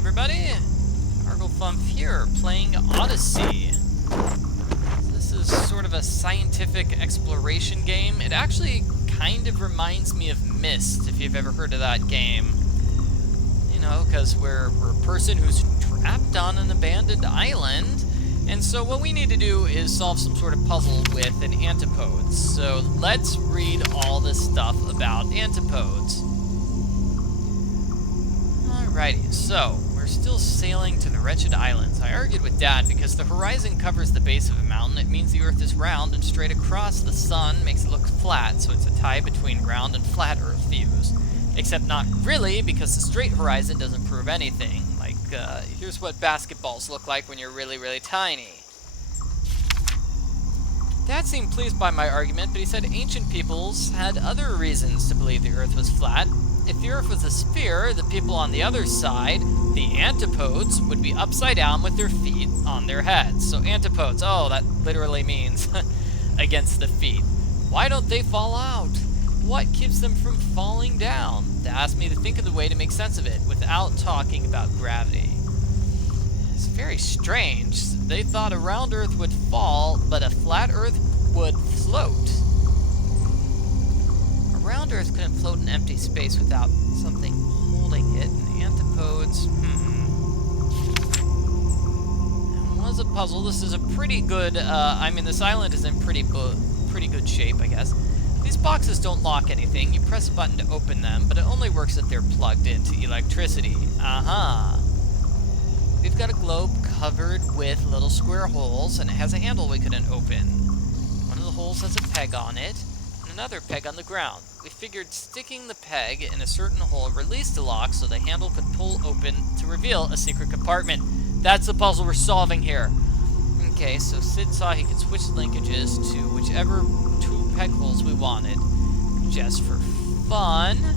everybody, Arglefumf here, playing Odyssey. This is sort of a scientific exploration game. It actually kind of reminds me of Myst, if you've ever heard of that game. You know, because we're a person who's trapped on an abandoned island, and so what we need to do is solve some sort of puzzle with an Antipodes. So let's read all this stuff about Antipodes. Alrighty, so we're still sailing to the wretched islands. I argued with Dad because the horizon covers the base of a mountain. It means the Earth is round, and straight across the sun makes it look flat, so it's a tie between round and flat Earth views. Except not really, because the straight horizon doesn't prove anything. Like, here's what basketballs look like when you're really, really tiny. Dad seemed pleased by my argument, but he said ancient peoples had other reasons to believe the Earth was flat. If the Earth was a sphere, the people on the other side, the Antipodes, would be upside down with their feet on their heads. So Antipodes, oh, that literally means against the feet. Why don't they fall out? What keeps them from falling down? They asked me to think of the way to make sense of it without talking about gravity. It's very strange. They thought a round Earth would fall, but a flat Earth would float. A round Earth couldn't float in empty space without something holding it. And Antipodes, It was a puzzle. This is a pretty good, I mean, this island is in pretty good shape, I guess. These boxes don't lock anything. You press a button to open them, but it only works if they're plugged into electricity. We've got a globe covered with little square holes, and it has a handle we couldn't open. One of the holes has a peg on it, and another peg on the ground. We figured sticking the peg in a certain hole released the lock so the handle could pull open to reveal a secret compartment. That's the puzzle we're solving here. Okay, so Sid saw he could switch linkages to whichever two peg holes we wanted. Just for fun,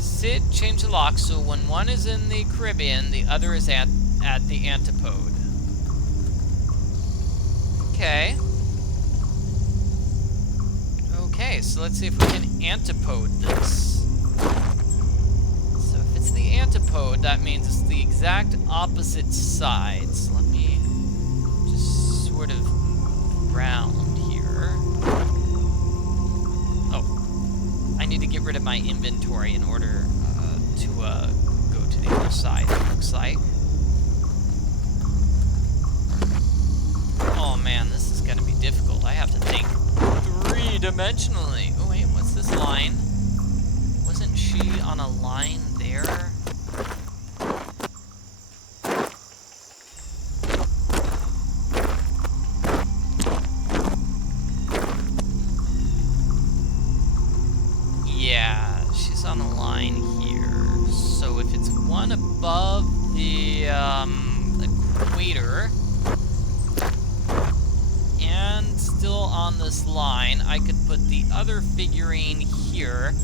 Sid changed the lock so when one is in the Caribbean, the other is at the Antipode. Okay. Okay, so let's see if we can antipode this. So if it's the antipode, that means it's the exact opposite side. So let me just sort of move around here. Oh, I need to get rid of my inventory in order to go to the other side, it looks like. Oh man, this is gonna be difficult. I have to think three-dimensionally. Oh wait, what's this line? Wasn't she on a line there? Yeah, she's on a line here. So if it's one above the equator and still on this line, I could put the other figurine here,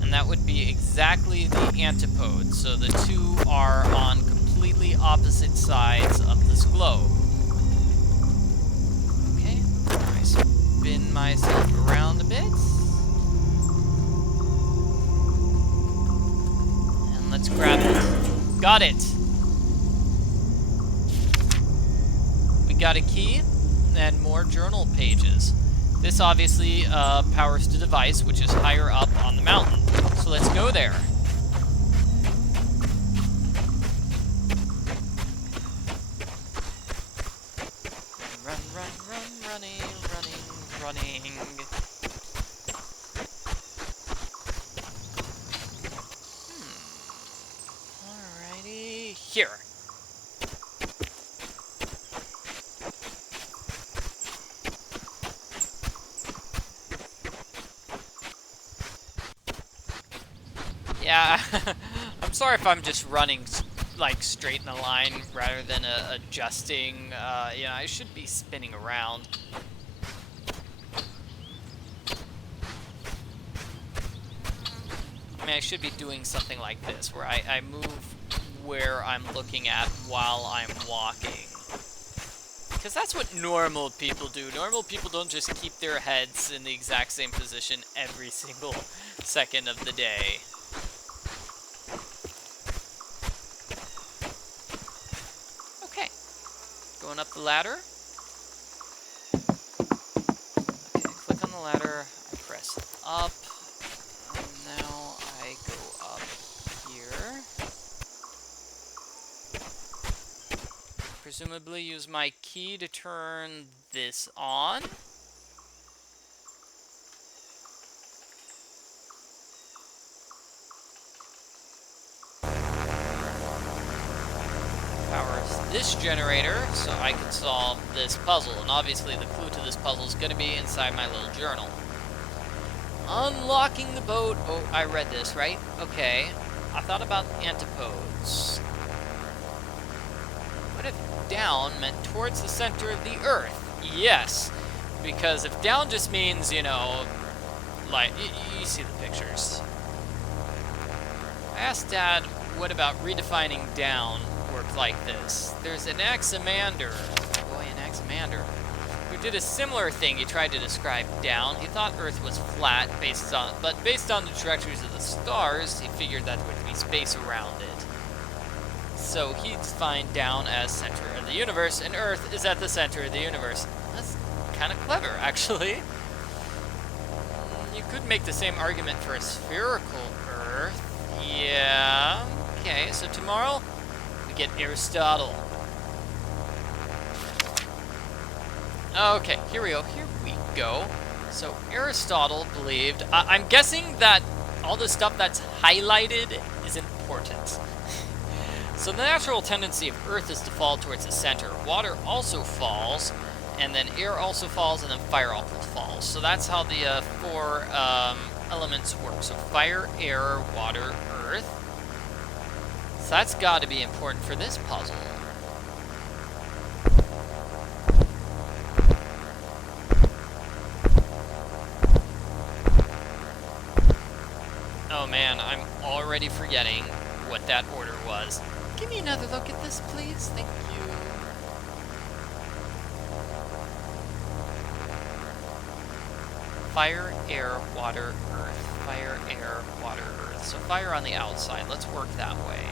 and that would be exactly the antipode. So the two are on completely opposite sides of this globe. Okay, I spin myself around a bit, and let's grab it. Got it. Got a key and more journal pages. This obviously powers the device, which is higher up on the mountain. So let's go there. Run, run, run, running, running, running. Alrighty, here. Yeah, I'm sorry if I'm just running like straight in a line rather than adjusting. Yeah, I should be spinning around. I mean, I should be doing something like this, where I move where I'm looking at while I'm walking. Because that's what normal people do. Normal people don't just keep their heads in the exact same position every single second of the day. Okay. Going up the ladder. Okay, click on the ladder. I press up. And now I go up here. Presumably use my key to turn this on. Powers this generator so I can solve this puzzle. And obviously the clue to this puzzle is going to be inside my little journal. Unlocking the boat. Oh, I read this, right? Okay. I thought about Antipodes. What if down meant towards the center of the Earth? Yes. Because if down just means, you know, like, you see the pictures. I asked Dad, what about redefining down worked like this? There's an Anaximander. Boy, an Anaximander. Who did a similar thing. He tried to describe down. He thought Earth was flat, but based on the trajectories of the stars, he figured that there would be space around it. So he defined down as center of the universe, and Earth is at the center of the universe. That's kind of clever, actually. You could make the same argument for a spherical Earth. Yeah. Okay, so tomorrow we get Aristotle. Okay, here we go. So Aristotle believed, I'm guessing that all the stuff that's highlighted is important. So the natural tendency of Earth is to fall towards the center. Water also falls, and then air also falls, and then fire also falls. So that's how the four elements work. So fire, air, water, earth. So that's got to be important for this puzzle. Oh man, I'm already forgetting what that order was. Give me another look at this, please. Thank you. Fire, air, water, earth. Fire, air, water, earth. So fire on the outside. Let's work that way.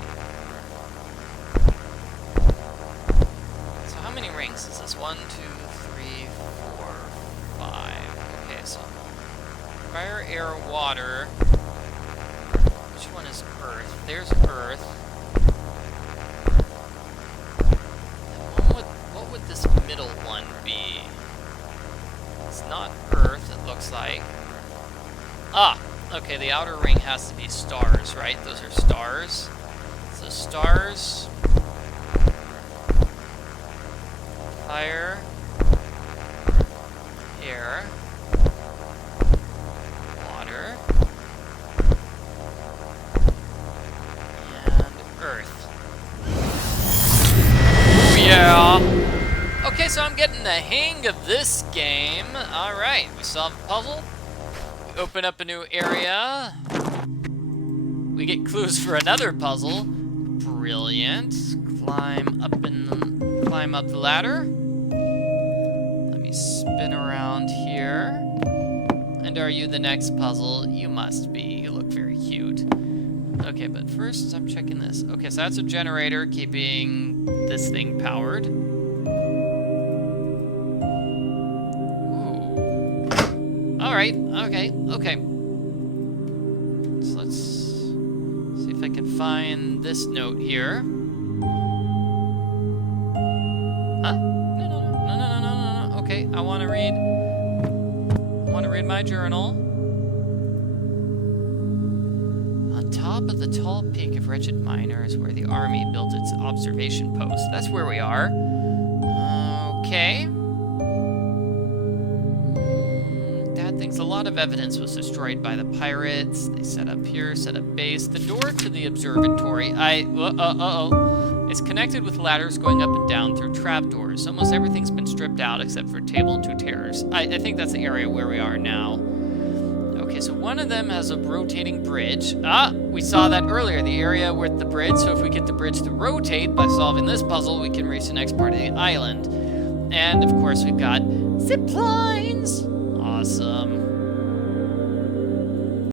So how many rings is this? 1, 2, 3, 4, 5. Okay, so fire, air, water. Which one is earth? There's earth. What would this middle one be? It's not earth, it looks like. Ah! Okay, the outer ring has to be stars, right? Those are stars. So stars. Fire. Air. Water. And earth. Yeah! Okay, so I'm getting the hang of this game. Alright, we solved the puzzle. We open up a new area. We get clues for another puzzle. Brilliant. Climb up the ladder. Let me spin around here. And are you the next puzzle? You must be. You look very cute. Okay, but first I'm checking this. Okay, so that's a generator keeping this thing powered. Alright, okay. So let's see if I can find this note here. Huh? No. Okay, I want to read my journal. On top of the tall peak of Wretched Miner is where the army built its observation post. That's where we are. Okay. Thinks a lot of evidence was destroyed by the pirates. They set up base. The door to the observatory, is connected with ladders going up and down through trapdoors. Almost everything's been stripped out except for a table and 2 chairs. I think that's the area where we are now. Okay, so one of them has a rotating bridge. We saw that earlier, the area with the bridge. So if we get the bridge to rotate by solving this puzzle, we can reach the next part of the island. And of course, we've got zip lines. Awesome.